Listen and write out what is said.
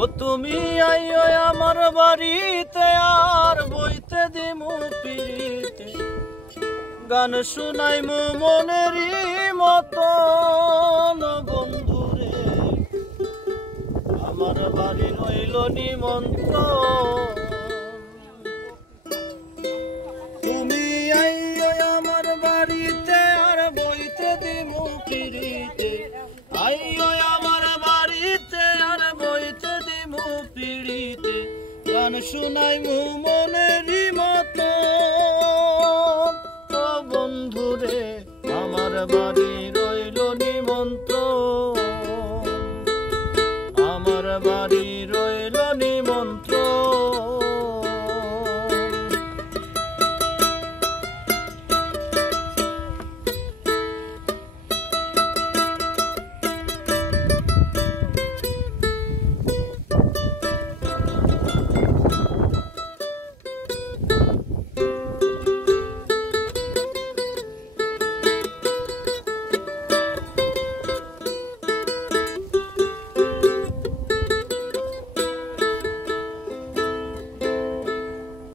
ও তুমি আইও আমার বাড়িতে আর বইতে দিমু পিড়িতে গান শুনাইমু মনেরই মতন বন্ধুরে আমার বাড়ি রইল নিমন্ত্রণ তুমি আইও আমার বাড়িতে আর বইতে দিমু পিড়িতে আইও আমার বাড়িতে আর বইতে দিমু পিড়িতে গান শুনাইমু মনেরই মতন ও বন্ধুরে আমার বাড়ি রইল নিমন্ত্রণ আমার বাড়ি